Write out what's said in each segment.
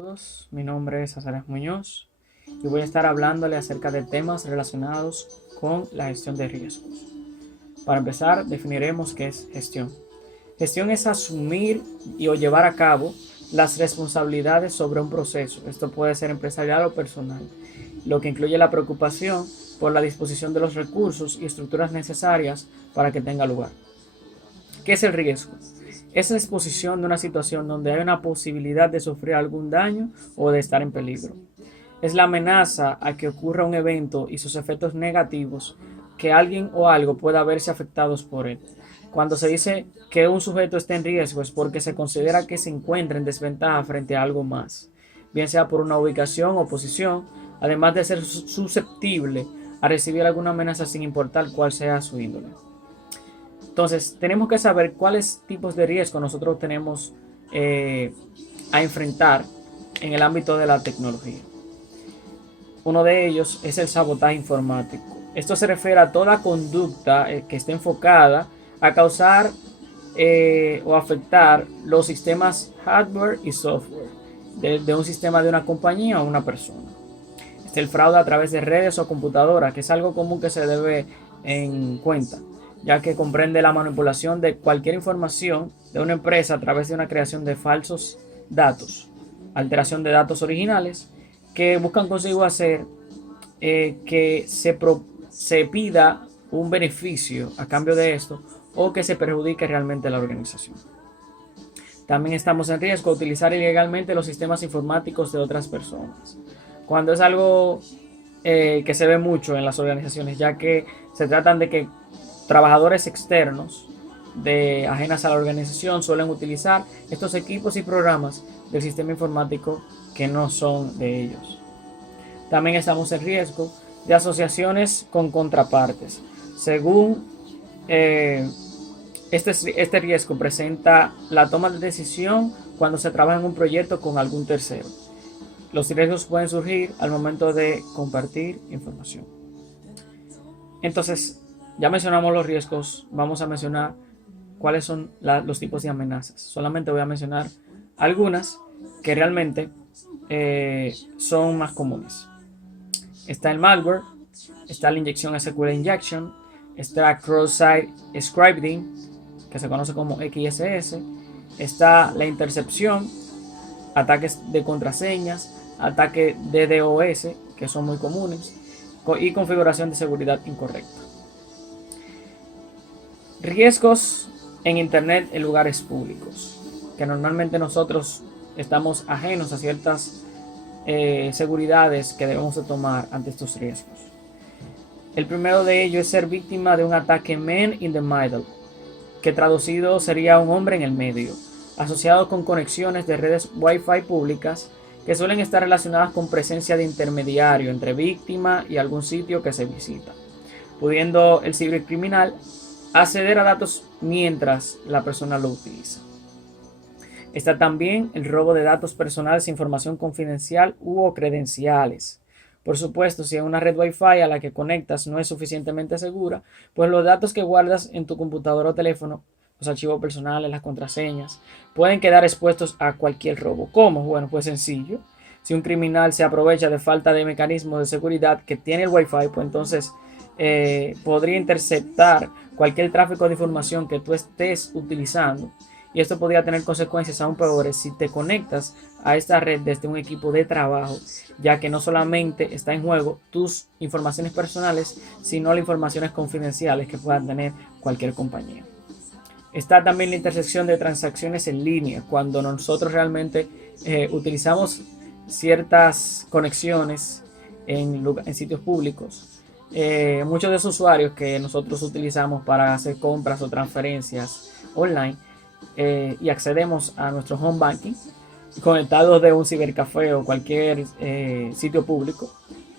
Todos, mi nombre es Azares Muñoz y voy a estar hablándole acerca de temas relacionados con la gestión de riesgos. Para empezar, definiremos qué es gestión. Gestión es asumir o llevar a cabo las responsabilidades sobre un proceso. Esto puede ser empresarial o personal, lo que incluye la preocupación por la disposición de los recursos y estructuras necesarias para que tenga lugar. ¿Qué es el riesgo? Es la exposición de una situación donde hay una posibilidad de sufrir algún daño o de estar en peligro. Es la amenaza a que ocurra un evento y sus efectos negativos, que alguien o algo pueda verse afectados por él. Cuando se dice que un sujeto está en riesgo es porque se considera que se encuentra en desventaja frente a algo más, bien sea por una ubicación o posición, además de ser susceptible a recibir alguna amenaza sin importar cuál sea su índole. Entonces, tenemos que saber cuáles tipos de riesgo nosotros tenemos a enfrentar en el ámbito de la tecnología. Uno de ellos es el sabotaje informático. Esto se refiere a toda conducta que esté enfocada a causar o afectar los sistemas hardware y software de un sistema de una compañía o una persona. Este es el fraude a través de redes o computadoras, que es algo común que se debe en cuenta, ya que comprende la manipulación de cualquier información de una empresa a través de una creación de falsos datos, alteración de datos originales, que buscan consigo hacer que se pida un beneficio a cambio de esto o que se perjudique realmente a la organización. También estamos en riesgo de utilizar ilegalmente los sistemas informáticos de otras personas, cuando es algo que se ve mucho en las organizaciones, ya que se tratan de que trabajadores externos ajenas a la organización suelen utilizar estos equipos y programas del sistema informático que no son de ellos. También estamos en riesgo de asociaciones con contrapartes. Según este riesgo presenta la toma de decisión cuando se trabaja en un proyecto con algún tercero. Los riesgos pueden surgir al momento de compartir información. Entonces, ya mencionamos los riesgos, vamos a mencionar cuáles son los tipos de amenazas. Solamente voy a mencionar algunas que realmente son más comunes. Está el malware, está la inyección SQL injection, está cross-site scripting, que se conoce como XSS, está la intercepción, ataques de contraseñas, ataques de DDoS, que son muy comunes, y configuración de seguridad incorrecta. Riesgos en Internet en lugares públicos, que normalmente nosotros estamos ajenos a ciertas seguridades que debemos de tomar ante estos riesgos. El primero de ellos es ser víctima de un ataque man in the middle, que traducido sería un hombre en el medio, asociado con conexiones de redes Wi-Fi públicas que suelen estar relacionadas con presencia de intermediario entre víctima y algún sitio que se visita, pudiendo el cibercriminal acceder a datos mientras la persona lo utiliza. Está también el robo de datos personales, información confidencial o credenciales. Por supuesto, si en una red Wi-Fi a la que conectas no es suficientemente segura, pues los datos que guardas en tu computadora o teléfono, los archivos personales, las contraseñas, pueden quedar expuestos a cualquier robo. ¿Cómo? Bueno, pues sencillo. Si un criminal se aprovecha de falta de mecanismos de seguridad que tiene el Wi-Fi, pues entonces podría interceptar cualquier tráfico de información que tú estés utilizando. Y esto podría tener consecuencias aún peores si te conectas a esta red desde un equipo de trabajo, ya que no solamente está en juego tus informaciones personales, sino las informaciones confidenciales que puedan tener cualquier compañía. Está también la intersección de transacciones en línea, cuando nosotros realmente utilizamos ciertas conexiones en sitios públicos. Muchos de esos usuarios que nosotros utilizamos para hacer compras o transferencias online y accedemos a nuestro home banking conectados de un cibercafé o cualquier sitio público,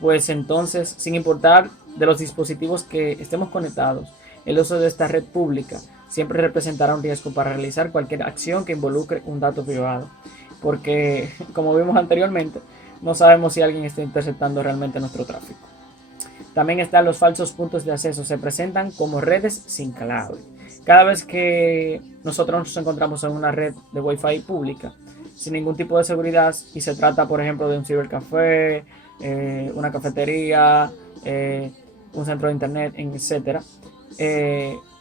pues entonces, sin importar de los dispositivos que estemos conectados, el uso de esta red pública siempre representará un riesgo para realizar cualquier acción que involucre un dato privado, porque como vimos anteriormente, no sabemos si alguien está interceptando realmente nuestro tráfico. También están los falsos puntos de acceso, se presentan como redes sin clave. Cada vez que nosotros nos encontramos en una red de Wi-Fi pública, sin ningún tipo de seguridad y se trata, por ejemplo, de un cibercafé, una cafetería, un centro de internet, etcétera.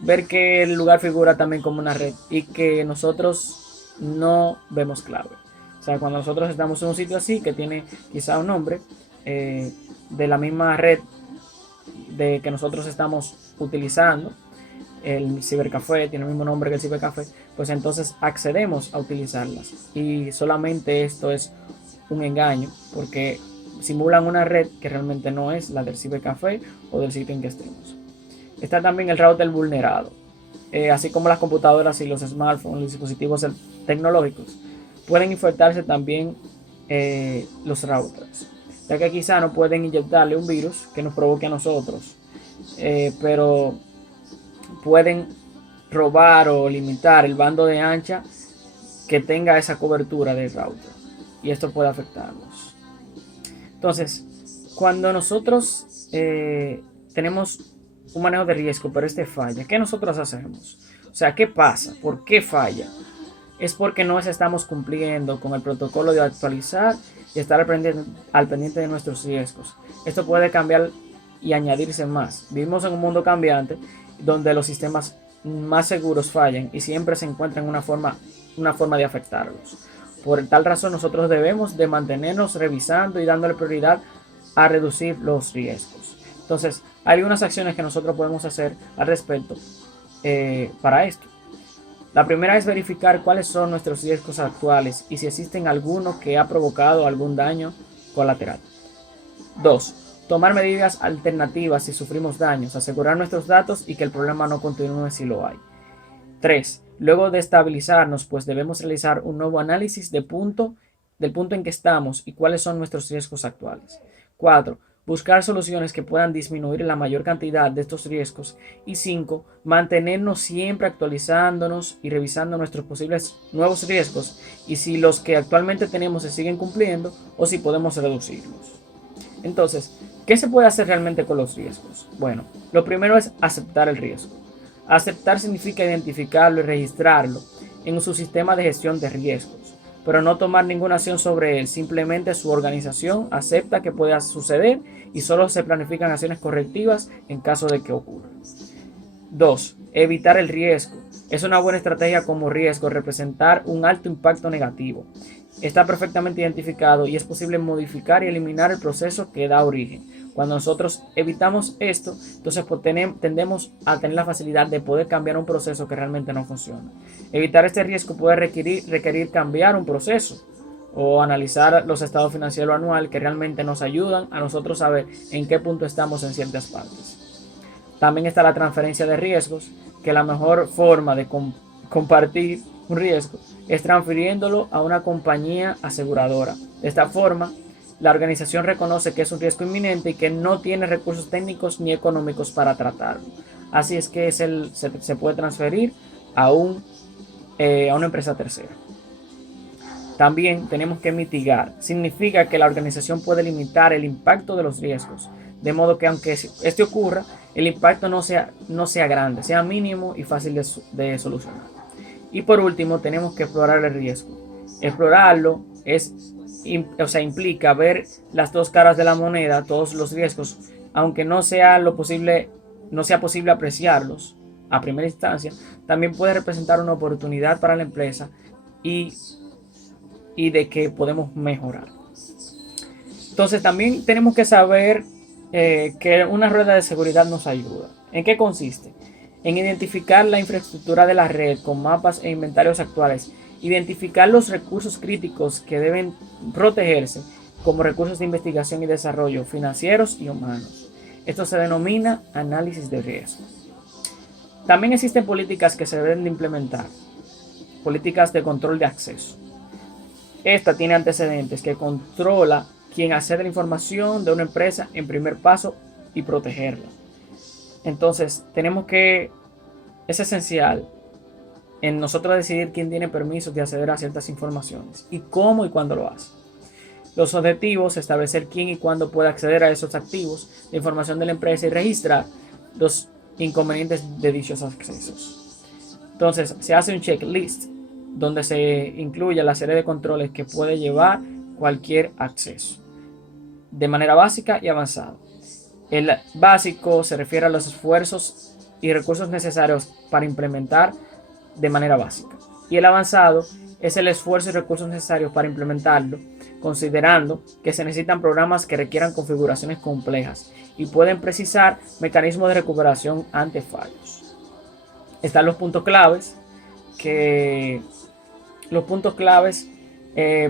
Ver que el lugar figura también como una red y que nosotros no vemos clave. O sea, cuando nosotros estamos en un sitio así que tiene quizá un nombre de la misma red de que nosotros estamos utilizando, el cibercafé tiene el mismo nombre que el cibercafé, pues entonces accedemos a utilizarlas. Y solamente esto es un engaño porque simulan una red que realmente no es la del cibercafé o del sitio en que estemos. Está también el router vulnerado, así como las computadoras y los smartphones, los dispositivos tecnológicos. Pueden infectarse también los routers, ya que quizá no pueden inyectarle un virus que nos provoque a nosotros, pero pueden robar o limitar el bando de ancha que tenga esa cobertura del router y esto puede afectarnos. Entonces, cuando nosotros tenemos un manejo de riesgo pero este falla, ¿qué nosotros hacemos? O sea, ¿qué pasa? ¿Por qué falla? Es porque no estamos cumpliendo con el protocolo de actualizar y estar al pendiente de nuestros riesgos. Esto puede cambiar y añadirse más. Vivimos en un mundo cambiante donde los sistemas más seguros fallan y siempre se encuentran una forma de afectarlos. Por tal razón nosotros debemos de mantenernos revisando y dándole prioridad a reducir los riesgos. Entonces, hay algunas acciones que nosotros podemos hacer al respecto para esto. La primera es verificar cuáles son nuestros riesgos actuales y si existen alguno que ha provocado algún daño colateral. 2. Tomar medidas alternativas si sufrimos daños, asegurar nuestros datos y que el problema no continúe si lo hay. 3. Luego de estabilizarnos, pues debemos realizar un nuevo análisis del punto en que estamos y cuáles son nuestros riesgos actuales. 4. Buscar soluciones que puedan disminuir la mayor cantidad de estos riesgos. Y 5. Mantenernos siempre actualizándonos y revisando nuestros posibles nuevos riesgos y si los que actualmente tenemos se siguen cumpliendo o si podemos reducirlos. Entonces, ¿qué se puede hacer realmente con los riesgos? Bueno, lo primero es aceptar el riesgo. Aceptar significa identificarlo y registrarlo en su sistema de gestión de riesgos, pero no tomar ninguna acción sobre él. Simplemente su organización acepta que pueda suceder y solo se planifican acciones correctivas en caso de que ocurra. 2. Evitar el riesgo. Es una buena estrategia como riesgo representar un alto impacto negativo. Está perfectamente identificado y es posible modificar y eliminar el proceso que da origen. Cuando nosotros evitamos esto, entonces tendemos a tener la facilidad de poder cambiar un proceso que realmente no funciona. Evitar este riesgo puede requerir cambiar un proceso o analizar los estados financieros anuales que realmente nos ayudan a nosotros saber en qué punto estamos en ciertas partes. También está la transferencia de riesgos, que la mejor forma de compartir un riesgo es transfiriéndolo a una compañía aseguradora. De esta forma, la organización reconoce que es un riesgo inminente y que no tiene recursos técnicos ni económicos para tratarlo. Así es que se puede transferir a una empresa tercera. También tenemos que mitigar. Significa que la organización puede limitar el impacto de los riesgos, de modo que aunque este ocurra, el impacto no sea grande, sea mínimo y fácil de solucionar. Y por último, tenemos que explorar el riesgo. Explorarlo implica ver las dos caras de la moneda, todos los riesgos, aunque no sea posible apreciarlos a primera instancia, también puede representar una oportunidad para la empresa y de que podemos mejorar. Entonces también tenemos que saber que una rueda de seguridad nos ayuda. ¿En qué consiste? En identificar la infraestructura de la red con mapas e inventarios actuales, identificar los recursos críticos que deben protegerse como recursos de investigación y desarrollo financieros y humanos. Esto se denomina análisis de riesgo. También existen políticas que se deben de implementar, políticas de control de acceso. Esta tiene antecedentes que controla quien accede a la información de una empresa en primer paso y protegerla. Entonces, es esencial en nosotros decidir quién tiene permiso de acceder a ciertas informaciones y cómo y cuándo lo hace. Los objetivos, establecer quién y cuándo puede acceder a esos activos de información de la empresa y registrar los inconvenientes de dichos accesos. Entonces, se hace un checklist donde se incluye la serie de controles que puede llevar cualquier acceso, de manera básica y avanzada. El básico se refiere a los esfuerzos y recursos necesarios para implementar de manera básica. Y el avanzado es el esfuerzo y recursos necesarios para implementarlo, considerando que se necesitan programas que requieran configuraciones complejas y pueden precisar mecanismos de recuperación ante fallos. Están los puntos claves, que los puntos claves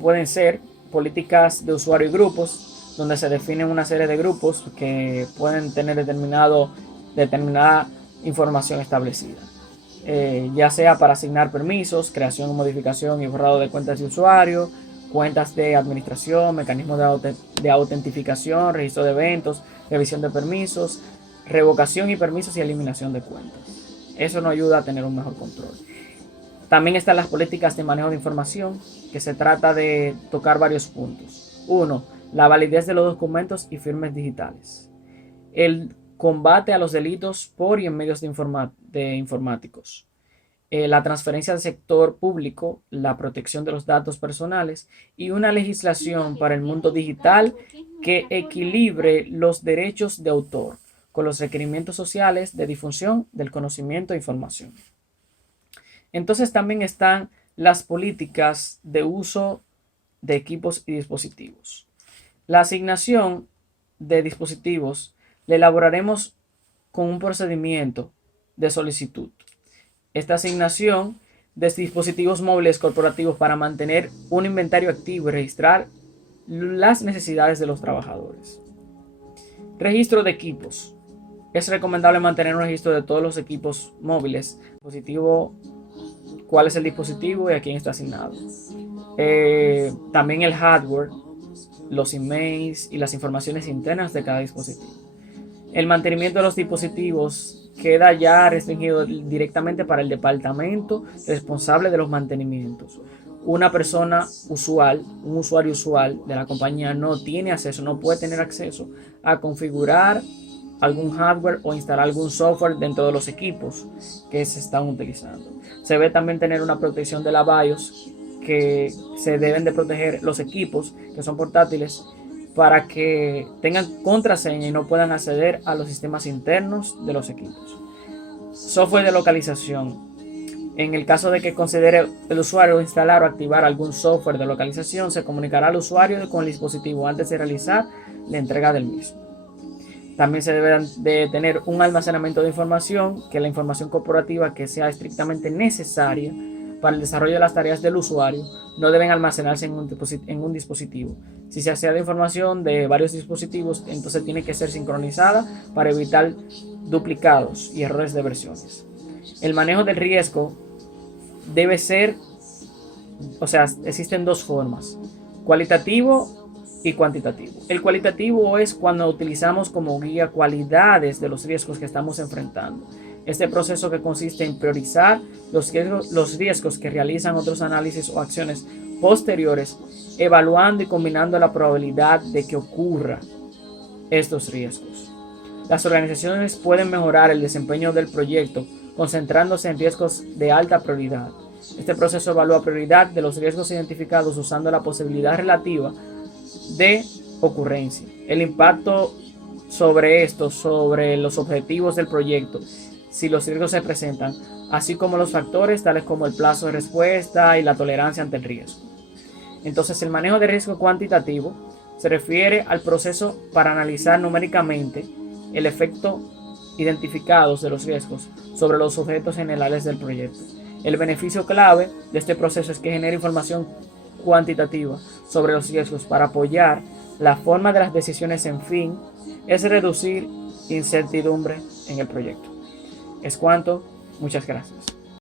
pueden ser políticas de usuario y grupos, donde se definen una serie de grupos que pueden tener determinada información establecida. Ya sea para asignar permisos, creación, modificación y borrado de cuentas de usuario, cuentas de administración, mecanismos de autentificación, registro de eventos, revisión de permisos, revocación y permisos y eliminación de cuentas. Eso nos ayuda a tener un mejor control. También están las políticas de manejo de información, que se trata de tocar varios puntos. 1. La validez de los documentos y firmas digitales. El combate a los delitos por y en medios de informáticos. La transferencia del sector público, la protección de los datos personales y una legislación para el mundo digital que equilibre los derechos de autor con los requerimientos sociales de difusión del conocimiento e información. Entonces también están las políticas de uso de equipos y dispositivos. La asignación de dispositivos la elaboraremos con un procedimiento de solicitud. Esta asignación de dispositivos móviles corporativos para mantener un inventario activo y registrar las necesidades de los trabajadores. Registro de equipos. Es recomendable mantener un registro de todos los equipos móviles, cuál es el dispositivo y a quién está asignado. También el hardware, los emails y las informaciones internas de cada dispositivo. El mantenimiento de los dispositivos queda ya restringido directamente para el departamento responsable de los mantenimientos. Una persona usual, un usuario usual de la compañía no puede tener acceso a configurar algún hardware o instalar algún software dentro de los equipos que se están utilizando. Se debe también tener una protección de la BIOS, que se deben de proteger los equipos que son portátiles para que tengan contraseña y no puedan acceder a los sistemas internos de los equipos. Software de localización. En el caso de que considere el usuario instalar o activar algún software de localización, se comunicará al usuario con el dispositivo antes de realizar la entrega del mismo. También se debe de tener un almacenamiento de información, que la información corporativa que sea estrictamente necesaria para el desarrollo de las tareas del usuario no deben almacenarse en un dispositivo. Si se accede a información de varios dispositivos, entonces tiene que ser sincronizada para evitar duplicados y errores de versiones. El manejo del riesgo debe ser, existen dos formas: cualitativo y cuantitativo. El cualitativo es cuando utilizamos como guía cualidades de los riesgos que estamos enfrentando. Este proceso, que consiste en priorizar los riesgos que realizan otros análisis o acciones posteriores, evaluando y combinando la probabilidad de que ocurra estos riesgos. Las organizaciones pueden mejorar el desempeño del proyecto concentrándose en riesgos de alta prioridad. Este proceso evalúa prioridad de los riesgos identificados usando la posibilidad relativa de ocurrencia, el impacto sobre los objetivos del proyecto, si los riesgos se presentan, así como los factores tales como el plazo de respuesta y la tolerancia ante el riesgo. Entonces, el manejo de riesgo cuantitativo se refiere al proceso para analizar numéricamente el efecto identificados de los riesgos sobre los objetos generales del proyecto. El beneficio clave de este proceso es que genera información cuantitativa sobre los riesgos para apoyar la forma de las decisiones. En fin, es reducir incertidumbre en el proyecto. Es cuanto. Muchas gracias.